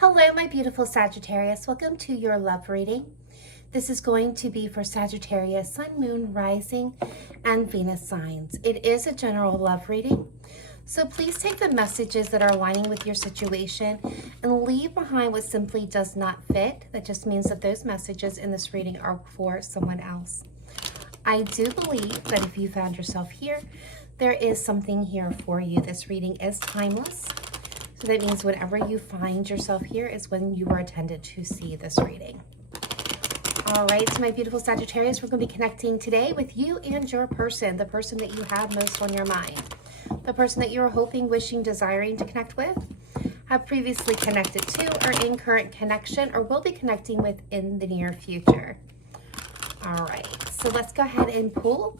Hello, my beautiful Sagittarius. Welcome to your love reading. This is going to be for Sagittarius, Sun, Moon, Rising, and Venus signs. It is a general love reading, so please take the messages that are aligning with your situation and leave behind what simply does not fit. That just means that those messages in this reading are for someone else. I do believe that if you found yourself here, there is something here for you. This reading is timeless. So that means whenever you find yourself here is when you are intended to see this reading. All right, so my beautiful Sagittarius, we're going to be connecting today with you and your person, the person that you have most on your mind, the person that you're hoping, wishing, desiring to connect with, have previously connected to, or in current connection, or will be connecting with in the near future. All right, so let's go ahead and pull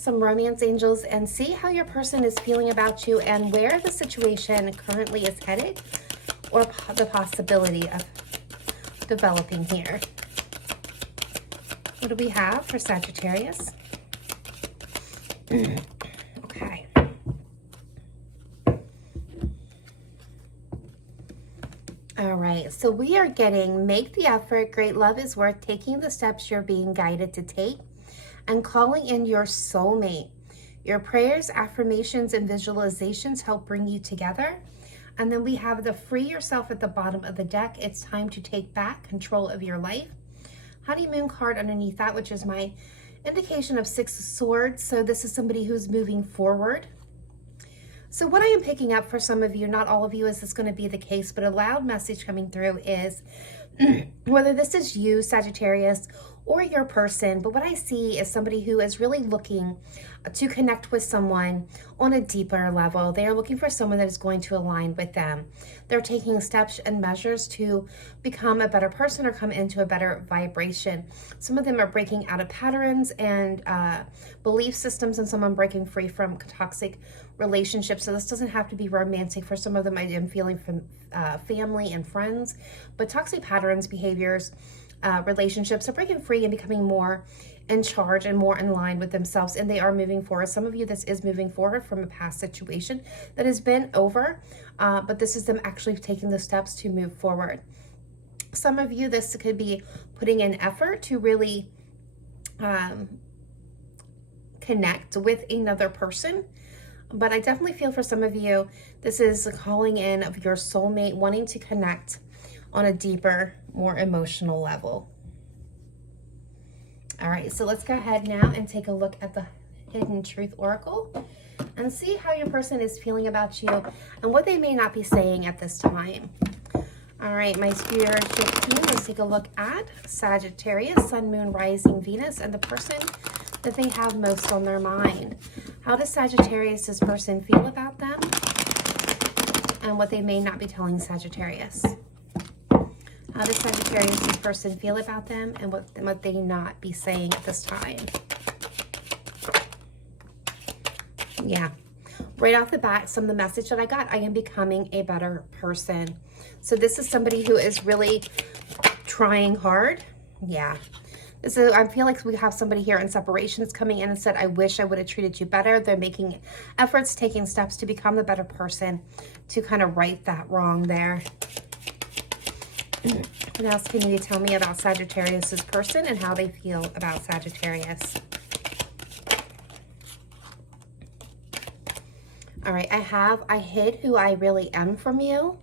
some romance angels and see how your person is feeling about you and where the situation currently is headed, or the possibility of developing here. What do we have for Sagittarius? Okay. All right, so we are getting make the effort. Great love is worth taking the steps you're being guided to take and calling in your soulmate. Your prayers, affirmations, and visualizations help bring you together. And then we have the free yourself at the bottom of the deck. It's time to take back control of your life. Honeymoon card underneath that, which is my indication of Six of Swords. So this is somebody who's moving forward. So what I am picking up for some of you, not all of you is this going to be the case, but a loud message coming through is whether this is you, Sagittarius, or your person, but what I see is somebody who is really looking to connect with someone on a deeper level. They are looking for someone that is going to align with them. They're taking steps and measures to become a better person or come into a better vibration. Some of them are breaking out of patterns and belief systems, and some breaking free from toxic relationships. So this doesn't have to be romantic. For some of them, I am feeling from family and friends, but toxic patterns, behaviors, relationships are breaking free and becoming more in charge and more in line with themselves, and they are moving forward. Some of you, this is moving forward from a past situation that has been over, but this is them actually taking the steps to move forward. Some of you, this could be putting in effort to really connect with another person. But I definitely feel for some of you, this is a calling in of your soulmate, wanting to connect on a deeper, more emotional level. All right, so let's go ahead now and take a look at the Hidden Truth Oracle and see how your person is feeling about you and what they may not be saying at this time. All right, my spiritual team, let's take a look at Sagittarius, Sun, Moon, Rising, Venus, and the person that they have most on their mind. How does Sagittarius' person feel about them and what they may not be telling Sagittarius? How does Sagittarius' person feel about them and what they not be saying at this time? Yeah, right off the bat, some of the message that I got, I am becoming a better person. So this is somebody who is really trying hard. Yeah. So I feel like we have somebody here in separation that's coming in and said, I wish I would have treated you better. They're making efforts, taking steps to become the better person, to kind of right that wrong there. What else can you tell me about Sagittarius' person and how they feel about Sagittarius? All right, I hid who I really am from you.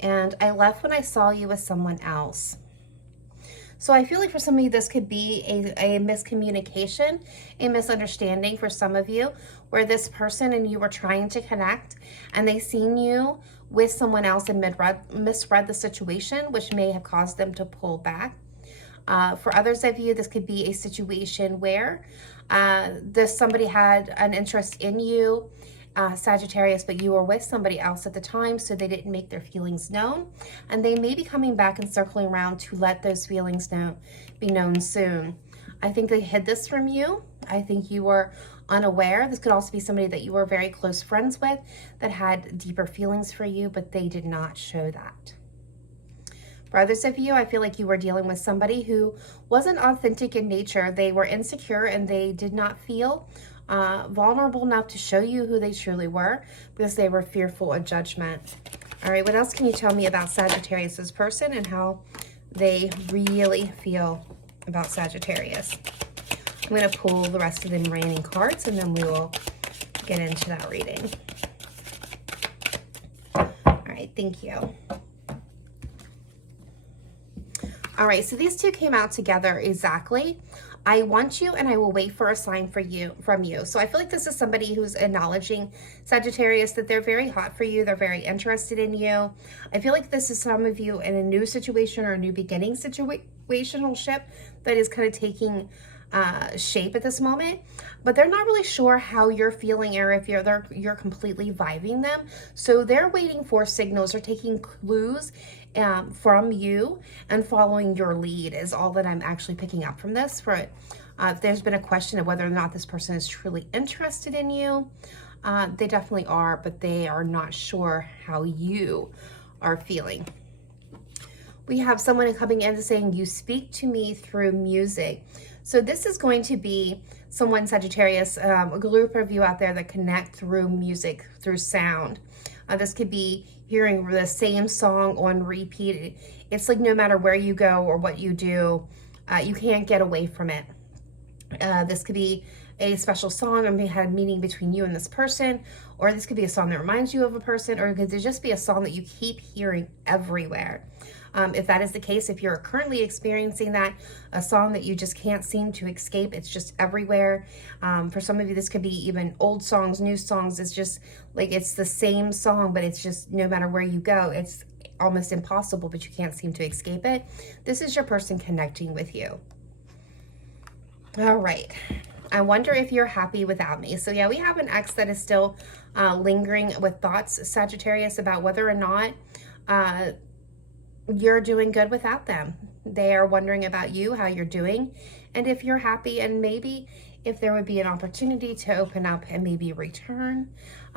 And I left when I saw you with someone else. So I feel like for some of you, this could be a miscommunication, a misunderstanding for some of you, where this person and you were trying to connect and they seen you with someone else and misread the situation, which may have caused them to pull back. For others of you, this could be a situation where somebody had an interest in you, Sagittarius, but you were with somebody else at the time, so they didn't make their feelings known, and they may be coming back and circling around to let those feelings be known soon. I think they hid this from you. I think you were unaware. This could also be somebody that you were very close friends with that had deeper feelings for you, but they did not show that. For others of you, I feel like you were dealing with somebody who wasn't authentic in nature. They were insecure and they did not feel vulnerable enough to show you who they truly were because they were fearful of judgment. All right, what else can you tell me about Sagittarius' person and how they really feel about Sagittarius? I'm going to pull the rest of the remaining cards and then we will get into that reading. All right, thank you. All right, so these two came out together exactly. I want you and I will wait for a sign from you. So I feel like this is somebody who's acknowledging, Sagittarius, that they're very hot for you. They're very interested in you. I feel like this is some of you in a new situation or a new beginning situational ship that is kind of taking shape at this moment, but they're not really sure how you're feeling or if you're completely vibing them. So they're waiting for signals or taking clues from you and following your lead is all that I'm actually picking up from this. For if there's been a question of whether or not this person is truly interested in you, they definitely are, but they are not sure how you are feeling. We have someone coming in saying, you speak to me through music. So this is going to be someone, Sagittarius, a group of you out there that connect through music, through sound. This could be hearing the same song on repeat. It's like no matter where you go or what you do, you can't get away from it. This could be a special song or maybe had a meeting between you and this person, or this could be a song that reminds you of a person, or it could just be a song that you keep hearing everywhere. If that is the case, if you're currently experiencing that, a song that you just can't seem to escape, it's just everywhere. For some of you, this could be even old songs, new songs. It's just like it's the same song, but it's just no matter where you go, it's almost impossible, but you can't seem to escape it. This is your person connecting with you. All right. I wonder if you're happy without me. So yeah, we have an ex that is still lingering with thoughts, Sagittarius, about whether or not you're doing good without them. They are wondering about you, how you're doing, and if you're happy, and maybe if there would be an opportunity to open up and maybe return.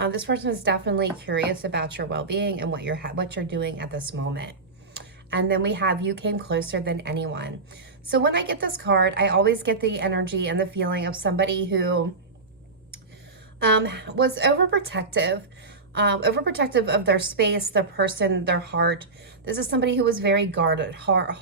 This person is definitely curious about your well-being and what you're doing at this moment. And then we have, you came closer than anyone. So when I get this card, I always get the energy and the feeling of somebody who was overprotective of their space, their person, their heart. This is somebody who was very guarded, high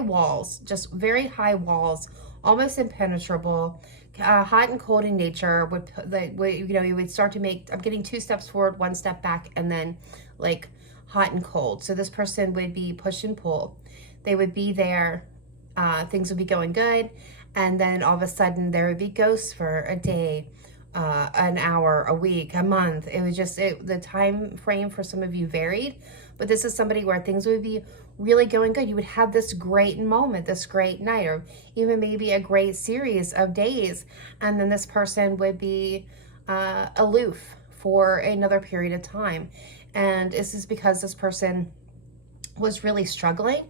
walls, just very high walls, almost impenetrable, hot and cold in nature. You would start to make, I'm getting 2 steps forward, 1 step back, and then like hot and cold. So this person would be push and pull. They would be there, things would be going good, and then all of a sudden there would be ghosts for a day, an hour, a week, a month. It was just, the time frame for some of you varied, but this is somebody where things would be really going good. You would have this great moment, this great night, or even maybe a great series of days, and then this person would be aloof for another period of time. And this is because this person was really struggling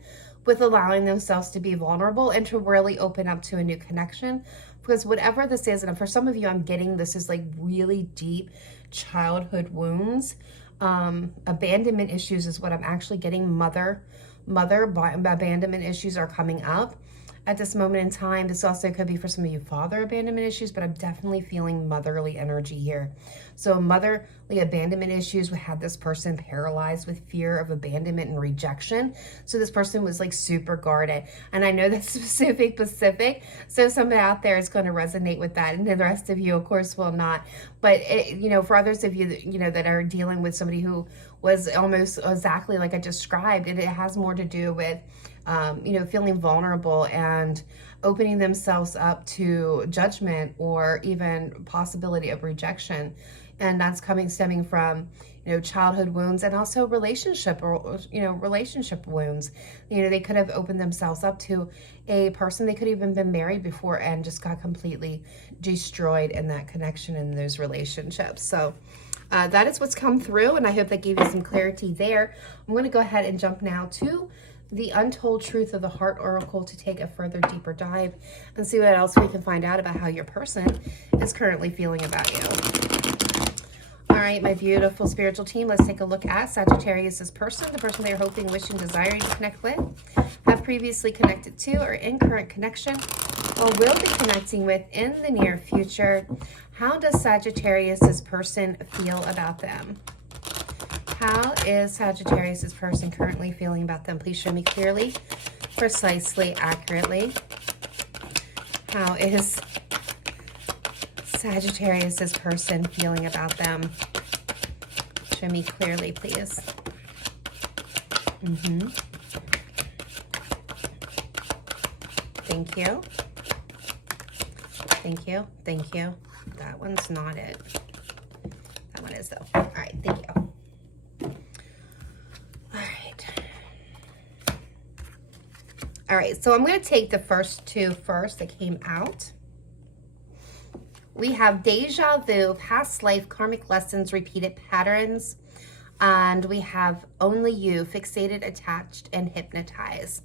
with allowing themselves to be vulnerable and to really open up to a new connection. Because whatever this is, and for some of you, I'm getting this is like really deep childhood wounds. Abandonment issues is what I'm actually getting. Mother abandonment issues are coming up at this moment in time. This also could be for some of you father abandonment issues, but I'm definitely feeling motherly energy here. So motherly abandonment issues would have this person paralyzed with fear of abandonment and rejection. So this person was like super guarded. And I know that's specific. So somebody out there is going to resonate with that. And then the rest of you, of course, will not. But, for others of you, that are dealing with somebody who was almost exactly like I described, it has more to do with feeling vulnerable and opening themselves up to judgment or even possibility of rejection. And that's stemming from, childhood wounds and also relationship wounds. They could have opened themselves up to a person. They could have even been married before and just got completely destroyed in that connection in those relationships. So that is what's come through. And I hope that gave you some clarity there. I'm going to go ahead and jump now to the Untold Truth of the Heart Oracle to take a further deeper dive and see what else we can find out about how your person is currently feeling about you. All right, my beautiful spiritual team, let's take a look at Sagittarius's person, the person they're hoping, wishing, desiring to connect with, have previously connected to, or in current connection, or will be connecting with in the near future. How does Sagittarius's person feel about them? How is Sagittarius's person currently feeling about them? Please show me clearly, precisely, accurately. How is Sagittarius's person feeling about them? Show me clearly, please. Thank you. Thank you. Thank you. That one's not it. That one is though. All right. Thank you. All right, so I'm going to take the first two first that came out. We have deja vu, past life, karmic lessons, repeated patterns. And we have only you, fixated, attached, and hypnotized.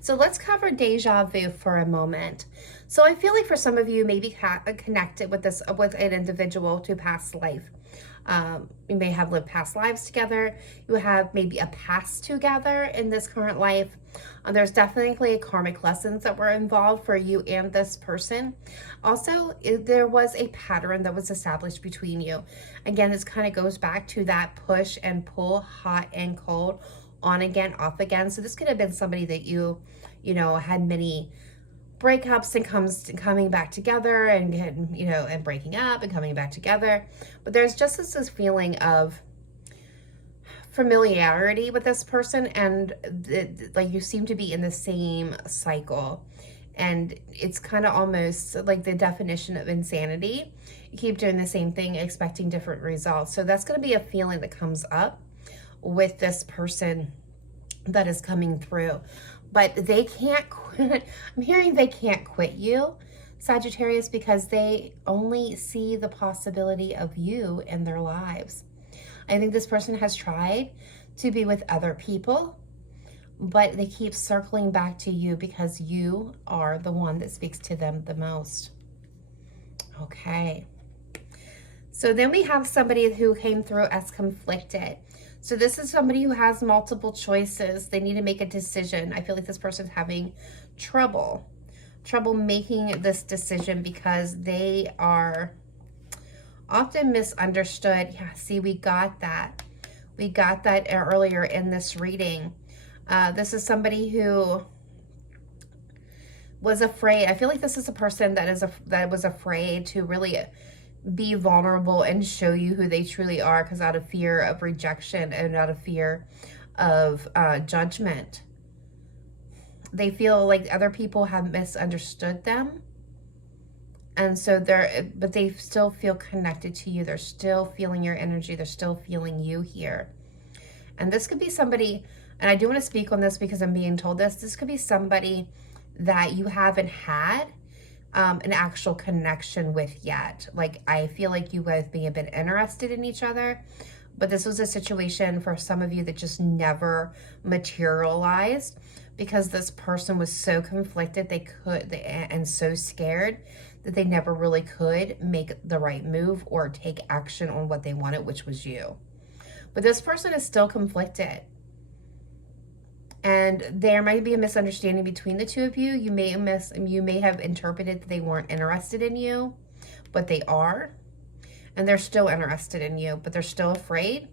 So let's cover deja vu for a moment. So I feel like for some of you, maybe connected with an individual to past life. You may have lived past lives together. You have maybe a past together in this current life. There's definitely karmic lessons that were involved for you and this person. Also, there was a pattern that was established between you. Again, this kind of goes back to that push and pull, hot and cold, on again, off again. So this could have been somebody that you know, had many breakups and coming back together, and and breaking up and coming back together. But there's just this feeling of familiarity with this person, and like you seem to be in the same cycle, and it's kind of almost like the definition of insanity. You keep doing the same thing, expecting different results. So that's going to be a feeling that comes up with this person that is coming through. But they can't quit. I'm hearing they can't quit you, Sagittarius, because they only see the possibility of you in their lives. I think this person has tried to be with other people, but they keep circling back to you because you are the one that speaks to them the most. Okay. So then we have somebody who came through as conflicted. So this is somebody who has multiple choices. They need to make a decision. I feel like this person's having trouble making this decision because they are often misunderstood. Yeah, see, we got that. We got that earlier in this reading. This is somebody who was afraid. I feel like this is a person that was afraid to really be vulnerable and show you who they truly are, because out of fear of rejection and out of fear of judgment. They feel like other people have misunderstood them. And so but they still feel connected to you. They're still feeling your energy. They're still feeling you here. And this could be somebody, and I do want to speak on this because I'm being told this could be somebody that you haven't had an actual connection with yet. Like, I feel like you guys may have been interested in each other, but this was a situation for some of you that just never materialized because this person was so conflicted and so scared that they never really could make the right move or take action on what they wanted, which was you. But this person is still conflicted. And there might be a misunderstanding between the two of you. You may have interpreted that they weren't interested in you, but they are. And they're still interested in you, but they're still afraid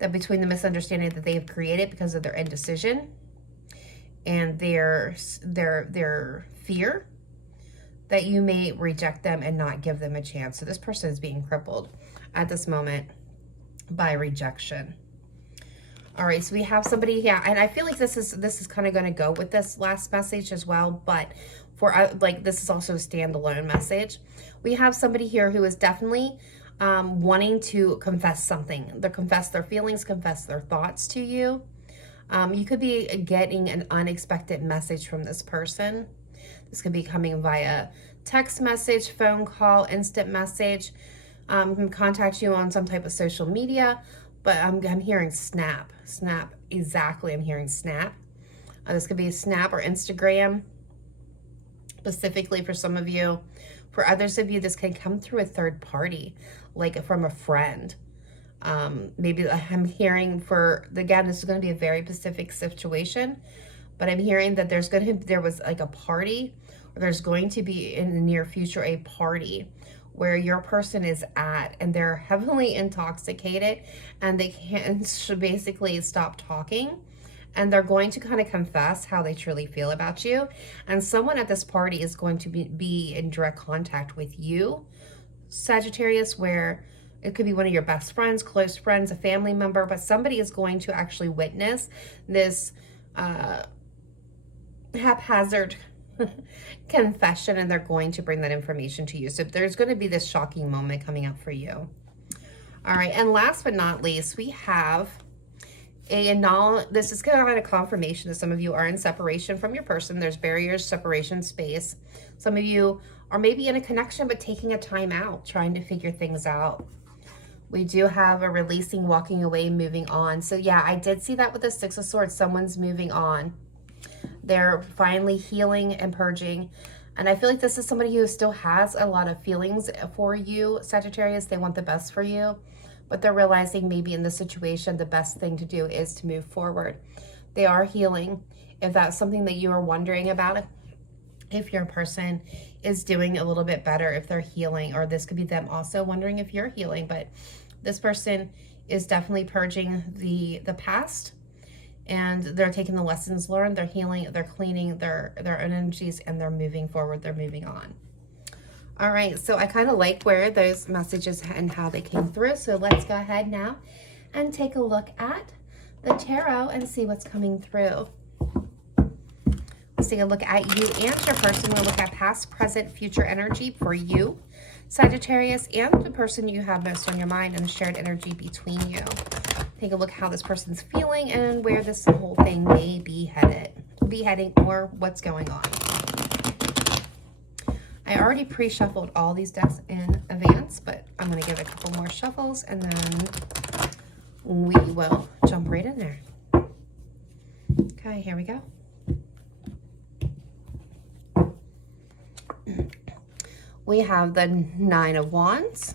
that between the misunderstanding that they have created because of their indecision and their fear, that you may reject them and not give them a chance. So this person is being crippled at this moment by rejection. All right, so we have somebody, yeah, and I feel like this is kind of going to go with this last message as well, but for this is also a standalone message. We have somebody here who is definitely wanting to confess something. They confess their feelings, confess their thoughts to you. You could be getting an unexpected message from this person. This could be coming via text message, phone call, instant message, contact you on some type of social media. But I'm hearing snap, exactly. I'm hearing snap. This could be a snap or Instagram, specifically for some of you. For others of you, this can come through a third party, like from a friend. Maybe I'm hearing again, this is going to be a very specific situation, but I'm hearing that there was like a party There's going to be in the near future a party where your person is at and they're heavily intoxicated and they can't basically stop talking, and they're going to kind of confess how they truly feel about you. And someone at this party is going to be in direct contact with you, Sagittarius, where it could be one of your best friends, close friends, a family member, but somebody is going to actually witness this haphazard confession, and they're going to bring that information to you. So there's going to be this shocking moment coming up for you. All right, and last but not least, we have this is kind of a confirmation that some of you are in separation from your person. There's barriers, separation, space. Some of you are maybe in a connection, but taking a time out, trying to figure things out. We do have a releasing, walking away, moving on. So yeah, I did see that with the Six of Swords. Someone's moving on. They're finally healing and purging. And I feel like this is somebody who still has a lot of feelings for you, Sagittarius. They want the best for you, but they're realizing maybe in this situation, the best thing to do is to move forward. They are healing. If that's something that you are wondering about, if your person is doing a little bit better, if they're healing, or this could be them also wondering if you're healing, but this person is definitely purging the past, and they're taking the lessons learned, they're healing, they're cleaning their energies, and they're moving forward, they're moving on. All right, so I kind of like where those messages and how they came through. So let's go ahead now and take a look at the tarot and see what's coming through. Let's take a look at you and your person. We'll look at past, present, future energy for you, Sagittarius, and the person you have most on your mind and the shared energy between you. Take a look how this person's feeling and where this whole thing may be heading, or what's going on. I already pre-shuffled all these decks in advance, but I'm going to give it a couple more shuffles and then we will jump right in there. Okay, here we go. We have the Nine of Wands,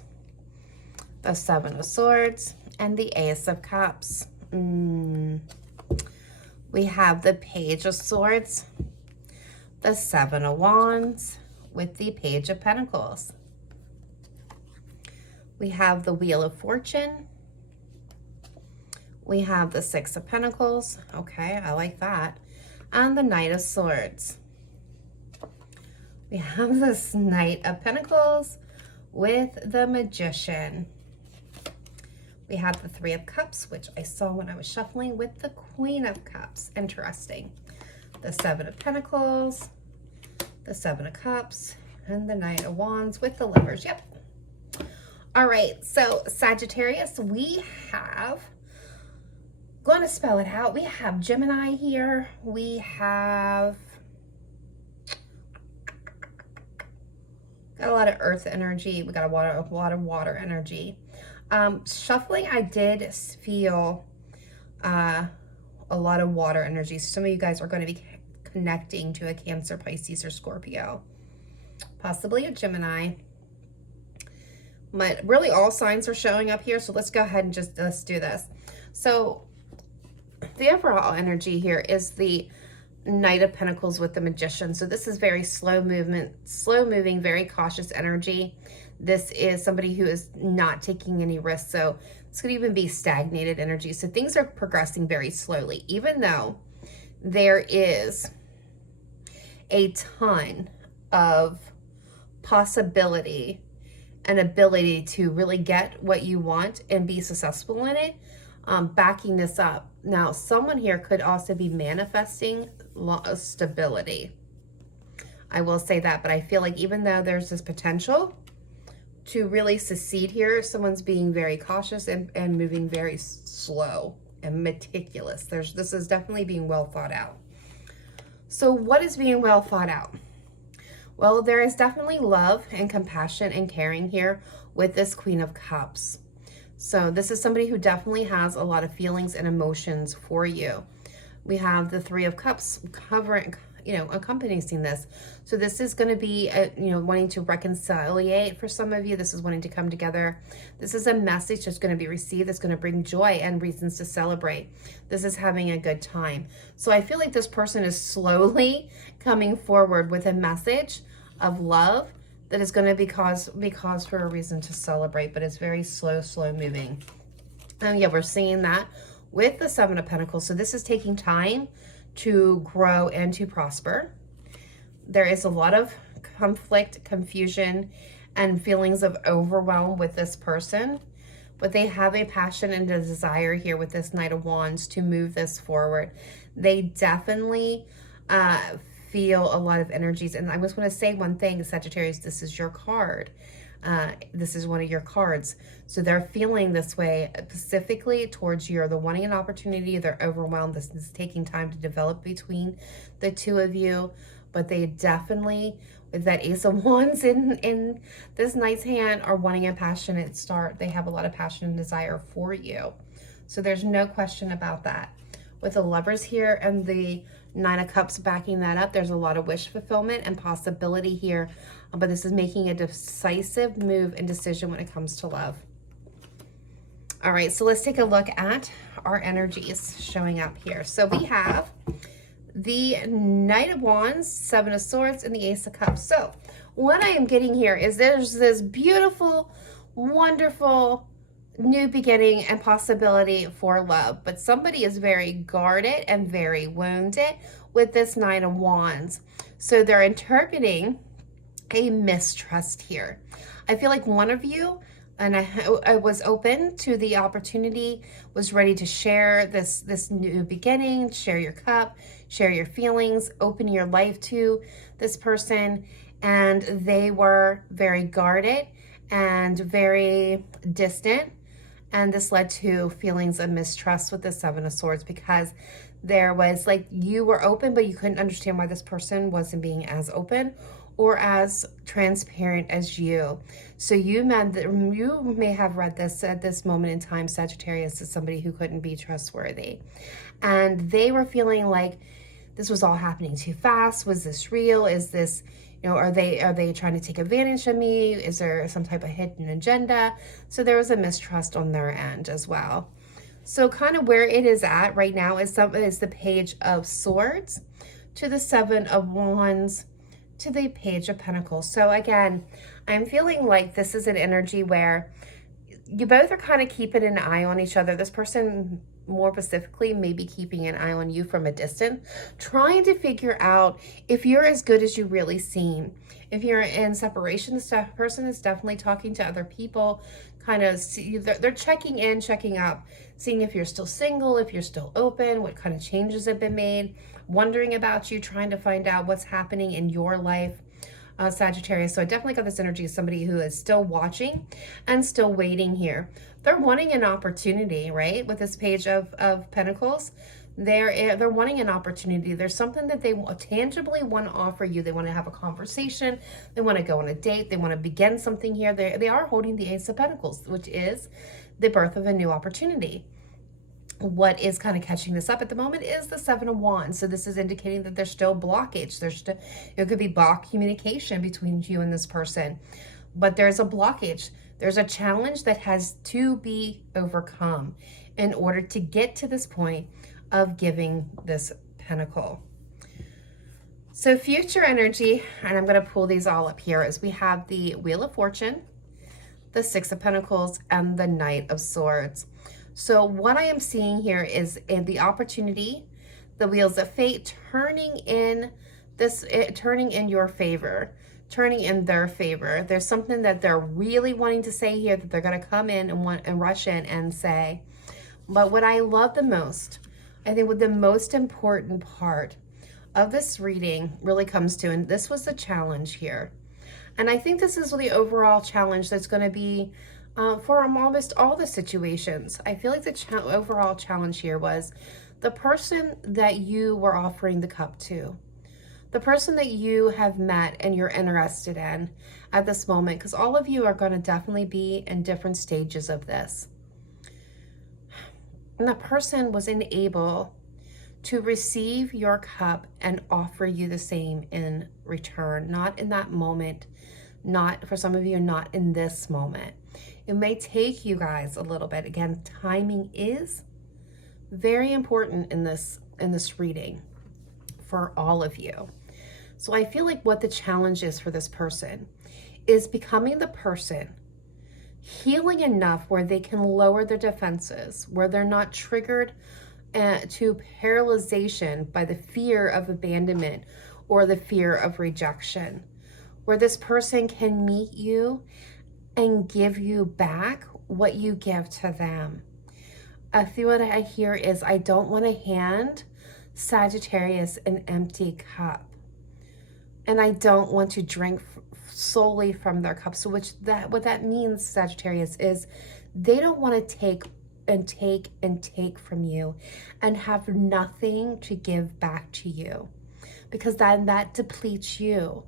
the Seven of Swords, and the Ace of Cups. We have the Page of Swords, the Seven of Wands, with the Page of Pentacles. We have the Wheel of Fortune. We have the Six of Pentacles. Okay, I like that. And the Knight of Swords. We have this Knight of Pentacles with the Magician. We have the Three of Cups, which I saw when I was shuffling, with the Queen of Cups. Interesting. The Seven of Pentacles, the Seven of Cups, and the Knight of Wands with the Lovers. Yep. All right, so Sagittarius, we have, going to spell it out, we have Gemini here. We have got a lot of earth energy. We got a lot of water energy. Shuffling, I did feel a lot of water energy. So some of you guys are going to be connecting to a Cancer, Pisces, or Scorpio, possibly a Gemini. But really all signs are showing up here. So let's go ahead and let's do this. So the overall energy here is the Knight of Pentacles with the Magician. So this is very slow moving, very cautious energy. This is somebody who is not taking any risks. So this could even be stagnated energy. So things are progressing very slowly, even though there is a ton of possibility and ability to really get what you want and be successful in it. Backing this up. Now, someone here could also be manifesting stability. I will say that, but I feel like even though there's this potential to really succeed here, someone's being very cautious and moving very slow and meticulous. This is definitely being well thought out. So what is being well thought out? Well, there is definitely love and compassion and caring here with this Queen of Cups. So this is somebody who definitely has a lot of feelings and emotions for you. We have the Three of Cups accompanying this. So this is going to be, wanting to reconciliate for some of you. This is wanting to come together. This is a message that's going to be received that's going to bring joy and reasons to celebrate. This is having a good time. So I feel like this person is slowly coming forward with a message of love that is going to be cause for a reason to celebrate, but it's very slow moving. And yeah, we're seeing that with the Seven of Pentacles. So this is taking time to grow and to prosper. There is a lot of conflict, confusion, and feelings of overwhelm with this person, but they have a passion and a desire here with this Knight of Wands to move this forward. They definitely feel a lot of energies. And I just want to say one thing, Sagittarius, this is your card. This is one of your cards. So they're feeling this way specifically towards you. They're wanting an opportunity. They're overwhelmed. This is taking time to develop between the two of you. But they definitely, with that Ace of Wands in this Knight's hand, are wanting a passionate start. They have a lot of passion and desire for you. So there's no question about that. With the Lovers here and the Nine of Cups backing that up, there's a lot of wish fulfillment and possibility here, but this is making a decisive move and decision when it comes to love. All right, so let's take a look at our energies showing up here. So we have the Knight of Wands, Seven of Swords, and the Ace of Cups. So what I am getting here is there's this beautiful, wonderful new beginning and possibility for love, but somebody is very guarded and very wounded with this Nine of Wands. So they're interpreting a mistrust here. I feel like one of you, and I was open to the opportunity, was ready to share this new beginning, share your cup, share your feelings, open your life to this person, and they were very guarded and very distant. And this led to feelings of mistrust with the Seven of Swords, because there was like, you were open, but you couldn't understand why this person wasn't being as open or as transparent as you. So you may have read this at this moment in time, Sagittarius, as somebody who couldn't be trustworthy. And they were feeling like this was all happening too fast. Was this real? Is this, are they trying to take advantage of me? Is there some type of hidden agenda? So there was a mistrust on their end as well. So kind of where it is at right now is the Page of Swords to the Seven of Wands to the Page of Pentacles. So again, I'm feeling like this is an energy where you both are kind of keeping an eye on each other. This person more specifically may be keeping an eye on you from a distance, trying to figure out if you're as good as you really seem. If you're in separation, this person is definitely talking to other people, kind of they're checking in, checking up, seeing if you're still single, if you're still open, what kind of changes have been made, wondering about you, trying to find out what's happening in your life. Sagittarius. So I definitely got this energy of somebody who is still watching and still waiting here. They're wanting an opportunity, right? With this Page of Pentacles, they're wanting an opportunity. There's something that they tangibly want to offer you. They want to have a conversation. They want to go on a date. They want to begin something here. They are holding the Ace of Pentacles, which is the birth of a new opportunity. What is kind of catching this up at the moment is the Seven of Wands. So this is indicating that there's still blockage. It could be blocked communication between you and this person, but there's a blockage. There's a challenge that has to be overcome in order to get to this point of giving this pentacle. So future energy, and I'm going to pull these all up here, is we have the Wheel of Fortune, the Six of Pentacles, and the Knight of Swords. So what I am seeing here is the opportunity, the wheels of fate turning in your favor, turning in their favor. There's something that they're really wanting to say here that they're going to come in and rush in and say. But what I love the most, I think what the most important part of this reading really comes to, and this was the challenge here. And I think this is the overall challenge that's going to be for almost all the situations. I feel like the overall challenge here was the person that you were offering the cup to, the person that you have met and you're interested in at this moment, because all of you are going to definitely be in different stages of this. And the person was unable to receive your cup and offer you the same in return, not in that moment, not for some of you, not in this moment. It may take you guys a little bit. Again, timing is very important in this reading for all of you. So I feel like what the challenge is for this person is becoming the person, healing enough where they can lower their defenses, where they're not triggered to paralyzation by the fear of abandonment or the fear of rejection, where this person can meet you and give you back what you give to them. I feel what I hear is, I don't want to hand Sagittarius an empty cup. And I don't want to drink solely from their cup. So what that means, Sagittarius, is they don't want to take and take and take from you and have nothing to give back to you, because then that depletes you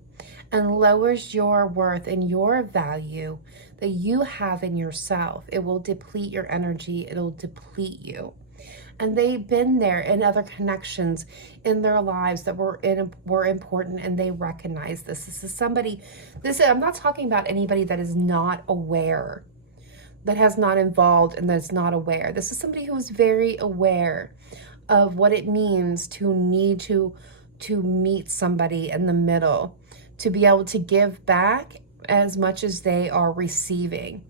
and lowers your worth and your value that you have in yourself. It will deplete your energy. It'll deplete you. And they've been there in other connections in their lives that were important, and they recognize this. This is somebody, I'm not talking about anybody that is not aware, that has not involved and that's not aware. This is somebody who is very aware of what it means to need to meet somebody in the middle, to be able to give back as much as they are receiving.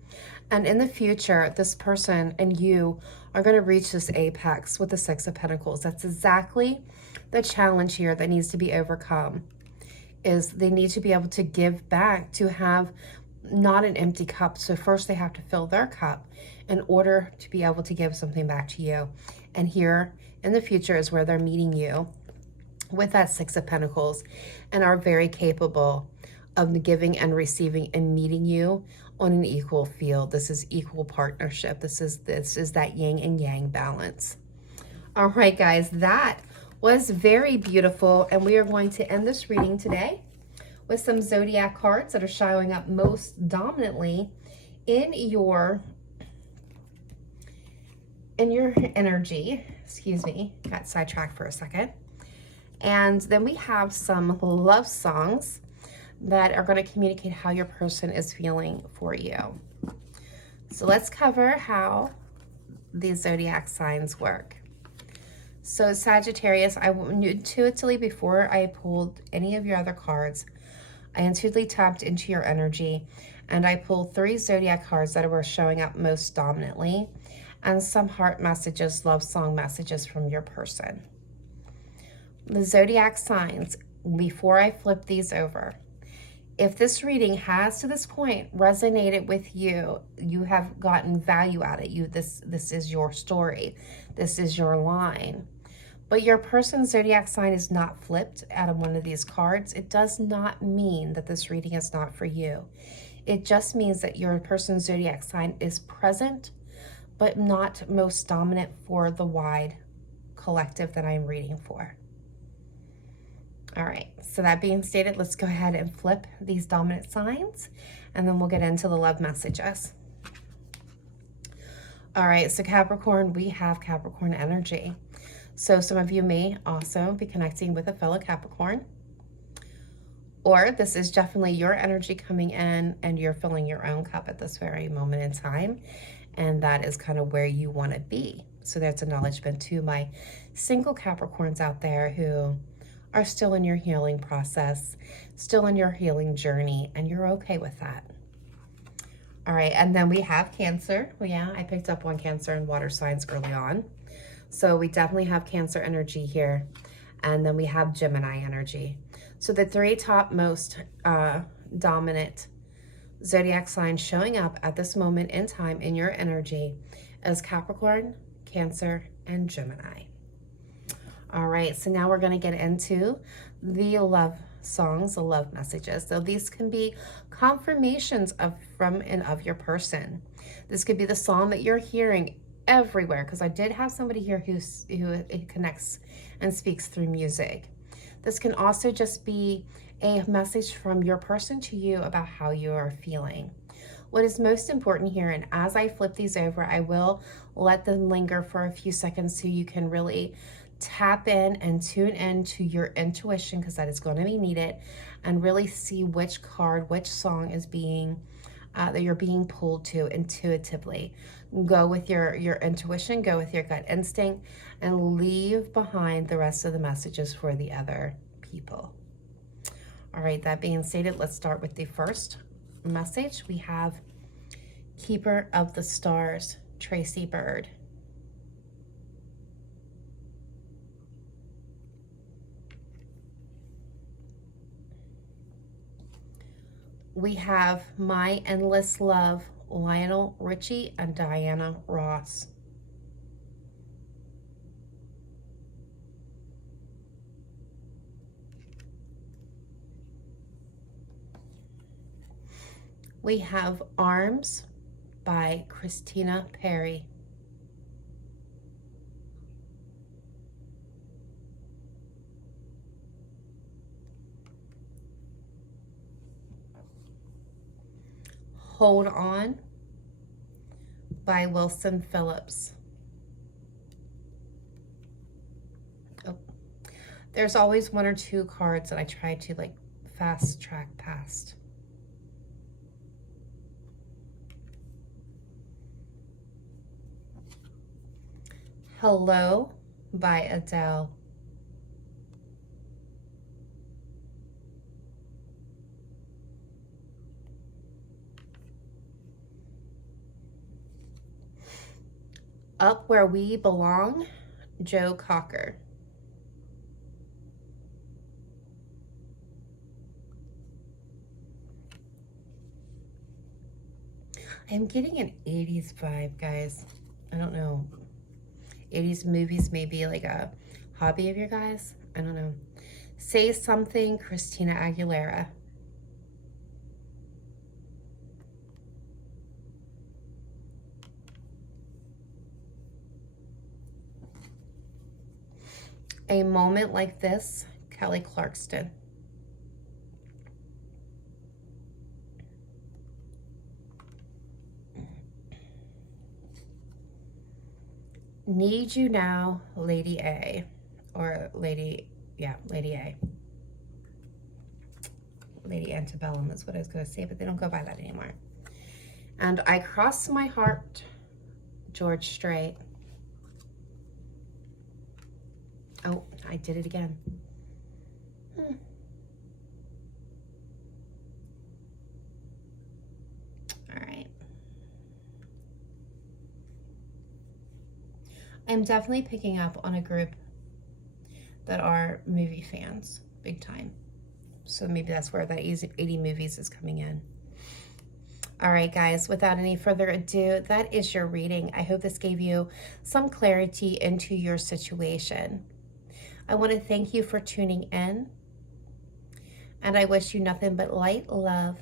And in the future, this person and you are going to reach this apex with the Six of Pentacles. That's exactly the challenge here that needs to be overcome, is they need to be able to give back, to have not an empty cup. So first they have to fill their cup in order to be able to give something back to you. And here in the future is where they're meeting you with that Six of Pentacles and are very capable of giving and receiving and meeting you on an equal field. This is equal partnership. This is that yin and yang balance. All right, guys, that was very beautiful. And we are going to end this reading today with some zodiac cards that are showing up most dominantly in your energy. Excuse me, got sidetracked for a second. And then we have some love songs that are going to communicate how your person is feeling for you. So let's cover how these zodiac signs work. So Sagittarius, I intuitively, before I pulled any of your other cards, I intuitively tapped into your energy and I pulled 3 zodiac cards that were showing up most dominantly, and some heart messages, love song messages from your person. The zodiac signs, before I flip these over, if this reading has to this point resonated with you, you have gotten value out of it. This is your story. This is your line. But your person's zodiac sign is not flipped out of one of these cards. It does not mean that this reading is not for you. It just means that your person's zodiac sign is present, but not most dominant for the wide collective that I'm reading for. All right, so that being stated, let's go ahead and flip these dominant signs, and then we'll get into the love messages. All right, so Capricorn, we have Capricorn energy. So some of you may also be connecting with a fellow Capricorn, or this is definitely your energy coming in and you're filling your own cup at this very moment in time, and that is kind of where you want to be. So that's acknowledgement to my single Capricorns out there who are still in your healing process, still in your healing journey, and you're okay with that. All right, and then we have Cancer. Well, yeah, I picked up on Cancer and water signs early on. So we definitely have Cancer energy here. And then we have Gemini energy. So the 3 top most dominant zodiac signs showing up at this moment in time in your energy is Capricorn, Cancer, and Gemini. All right, so now we're going to get into the love songs, the love messages. So these can be confirmations from and of your person. This could be the song that you're hearing everywhere, because I did have somebody here who connects and speaks through music. This can also just be a message from your person to you about how you are feeling. What is most important here, and as I flip these over, I will let them linger for a few seconds so you can really tap in and tune in to your intuition, because that is going to be needed, and really see which card, which song is being that you're being pulled to intuitively. Go with your intuition, go with your gut instinct, and leave behind the rest of the messages for the other people. All right, that being stated, let's start with the first message. We have Keeper of the Stars, Tracy Bird. We have My Endless Love, Lionel Richie and Diana Ross. We have Arms by Christina Perry. Hold On by Wilson Phillips. Oh, there's always one or two cards that I try to like fast track past. Hello by Adele. Up Where We Belong, Joe Cocker. I'm getting an 80s vibe, guys. I don't know. 80s movies may be like a hobby of your guys. I don't know. Say Something, Christina Aguilera. A Moment Like This, Kelly Clarkson. Need You Now, Lady A. Or Lady A. Lady Antebellum is what I was going to say, but they don't go by that anymore. And I Cross My Heart, George Strait. Oh, I did it again. All right. I'm definitely picking up on a group that are movie fans, big time. So maybe that's where that 80 movies is coming in. All right, guys, without any further ado, that is your reading. I hope this gave you some clarity into your situation. I want to thank you for tuning in, and I wish you nothing but light, love,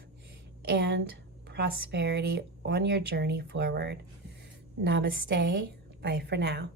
and prosperity on your journey forward. Namaste. Bye for now.